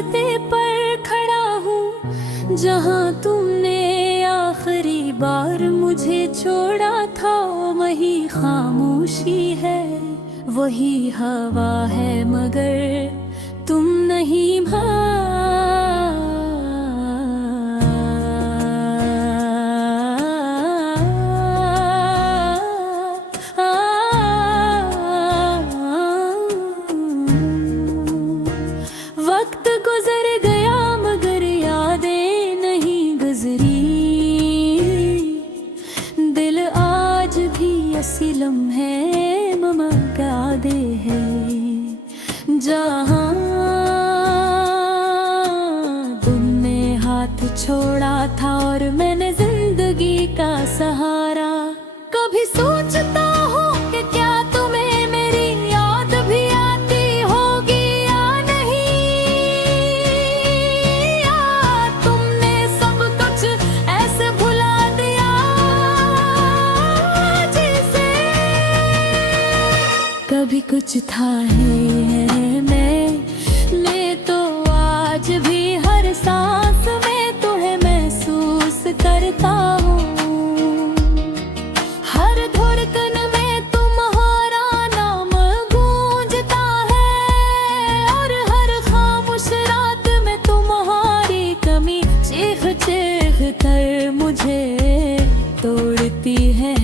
रास्ते पर खड़ा हूँ जहाँ तुमने आखिरी बार मुझे छोड़ा था। वही खामोशी है, वही हवा है, मगर तुम नहीं वक्त गुजर गया मगर यादें नहीं गुजरी। दिल आज भी ऐसी लम्हे ममगादे है जहाँ तुमने हाथ छोड़ा था और मैंने जिंदगी का सहारा। कभी सोचता हूँ कि क्या तुम्हें मेरी याद भी आती होगी या नहीं, या तुमने सब कुछ ऐसे भुला दिया जैसे कभी कुछ था है। मैं तो आज भी हर सांस में तुम्हें महसूस करता हूँ। हर धड़कन में तुम्हारा नाम गूंजता है और हर खामोश रात में तुम्हारी कमी चीख चीख कर मुझे तोड़ती है।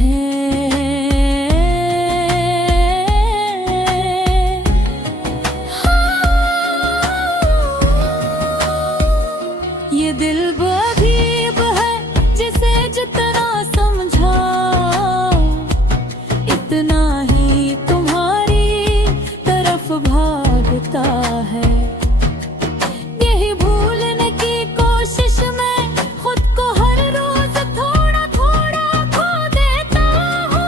ये दिल अजीब है जिसे जितना समझा इतना ही तुम्हारी तरफ भागता है। यही भूलने की कोशिश में खुद को हर रोज थोड़ा थोड़ा खो देता हूँ।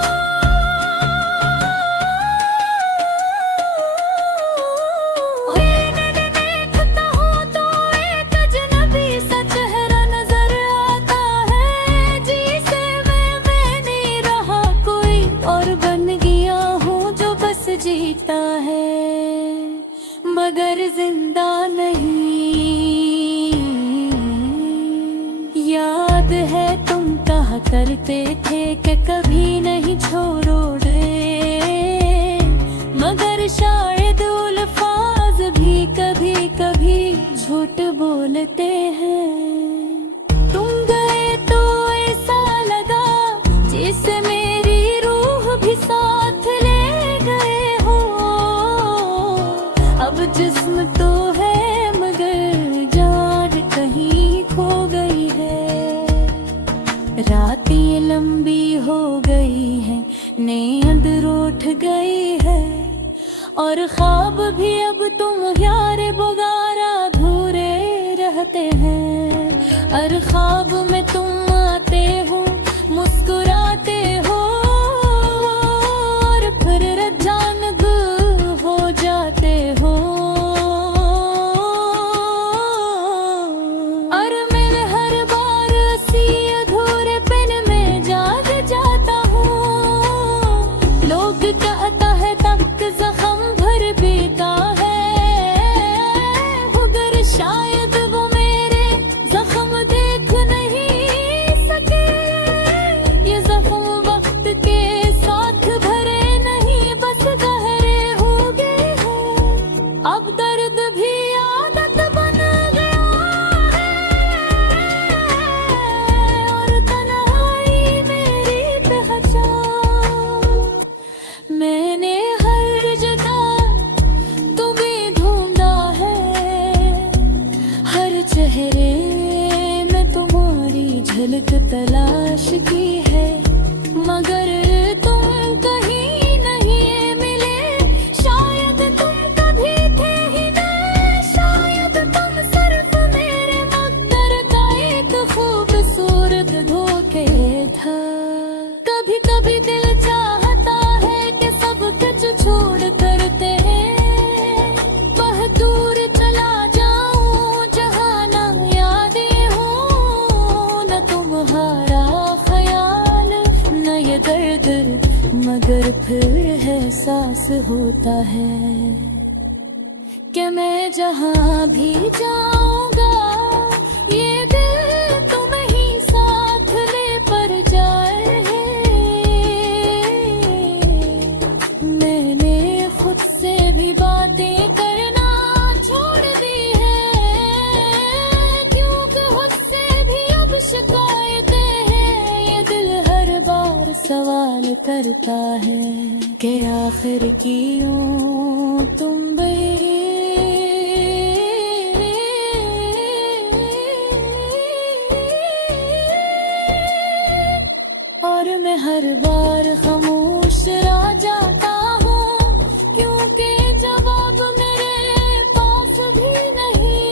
देखता हूँ तो एक अजनबी सा चेहरा नजर आता है जिसे मैं नहीं रहा कोई और बन गया हूँ जो बस जीता है मगर जिंदा नहीं। याद है तुम कहा करते थे कि कभी नहीं छोड़ोगे, मगर शायद अल्फाज भी कभी कभी झूठ बोलते हैं। तुम गए तो ऐसा लगा जैसे मेरी रूह भी साथ ले गए हो। अब जिस्म तो है मगर जान कहीं खो गई है। रातें लंबी हो गई है, नींद उठ गई है और ख्वाब भी अब तुम यार बुगारा अधूरे रहते हैं। हर ख्वाब में तुम आते हो, मुस्कुराते हो और फिर जानब हो जाते हो। और मैं हर बार सी अधूरे पेन में जाग जाता हूँ। लोग कहता है तक जख्म भर बीता है, मगर शायद वो मेरे जख्म देख नहीं सके। ये जख्म वक्त के साथ भरे नहीं बस गहरे हो गए हैं। अब दर्द भी आदत बन गया है और तन्हाई मेरी पहचान। मैंने हर जगह तुम्हें ढूंढा है, हर चेहरे में तुम्हारी झलक तलाश की है, मगर तुम कहीं नहीं मिले। शायद तुम कभी थे ही नहीं, शायद तुम सिर्फ मेरे मकदर का एक खूबसूरत धोखे था। कभी कभी दिल चाहता है कि सब कुछ छोड़ करते वह दूर चला जाऊं जहाँ ना यादें हो, न तुम्हारा ख्याल न ये दर्द, मगर फिर एहसास होता है कि मैं जहाँ भी जाऊंगा ये दिल तुम्हें ही साथ ले पर जाए। मैंने खुद से भी बातें करना छोड़ दी है, क्योंकि खुद से भी अब शिकायतें हैं। ये दिल हर बार सवाल करता है कि आखिर क्यों तुम और मैं हर बार खामोश रह जाता हूँ, क्योंकि जवाब मेरे पास भी नहीं।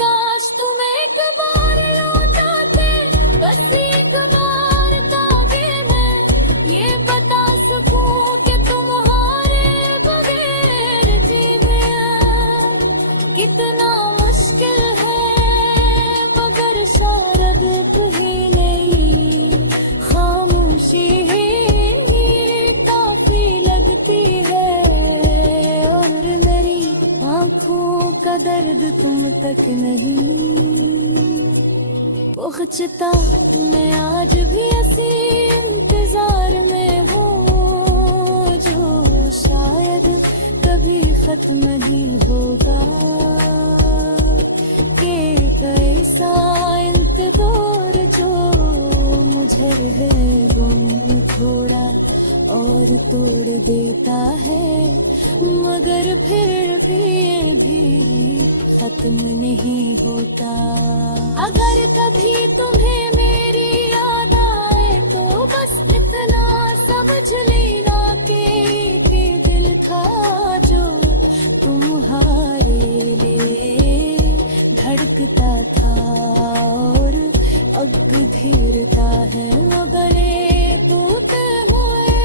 काश तुम एक बार लौटाते, बस एक बार ताकि मैं ये बता सकूं कि तुम्हारे बगैर जीना कितना मुश्किल है। मगर शायद तुम्हें नहीं, खामोशी ही काफी लगती है। और मेरी आंखों का दर्द तुम तक नहीं पहुंचता। मैं आज भी ऐसी इंतजार में हूँ जो शायद कभी खत्म नहीं होगा। कि कैसा इंतजार जो मुझे है गुम थोड़ा और तोड़ देता है। मगर फिर भी ये भी खत्म नहीं होता। अगर कभी तुम्हें मेरी याद आए तो बस इतना समझ लेना कि दिल था जो तुम्हारे लिए धड़कता था और अब भी धीरता है। मगर ये टूटे हुए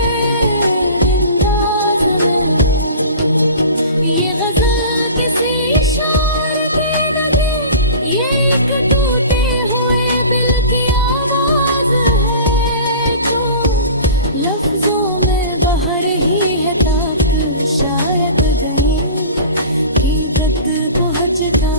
अंदाज में ये गजल किसी शायर की लगे, ये एक टूटे हुए दिल की आवाज है जो लफ्जों में बह रही है। ताक शायद गए की गत पहुंचता